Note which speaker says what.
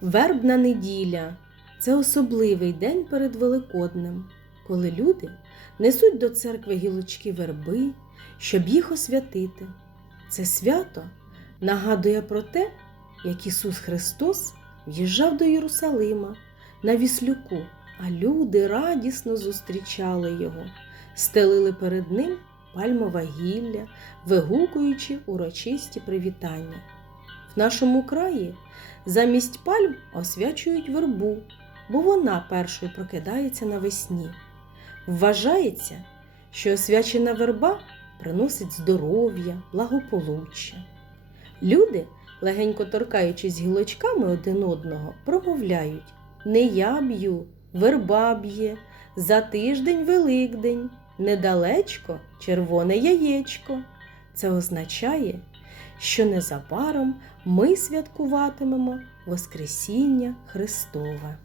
Speaker 1: Вербна неділя це особливий день перед Великоднем, коли люди несуть до церкви гілочки верби, щоб їх освятити. Це свято нагадує про те, як Ісус Христос в'їжджав до Єрусалима на віслюку, а люди радісно зустрічали його, стелили перед ним пальмове гілля, вигукуючи урочисті привітання. Нашому краї замість пальм освячують вербу, бо вона першою прокидається навесні. Вважається, що освячена верба приносить здоров'я, благополуччя. Люди, легенько торкаючись гілочками один одного, промовляють Не я б'ю, верба б'є, за тиждень Великдень, недалечко червоне яєчко. Це означає, що незабаром ми святкуватимемо Воскресіння Христове.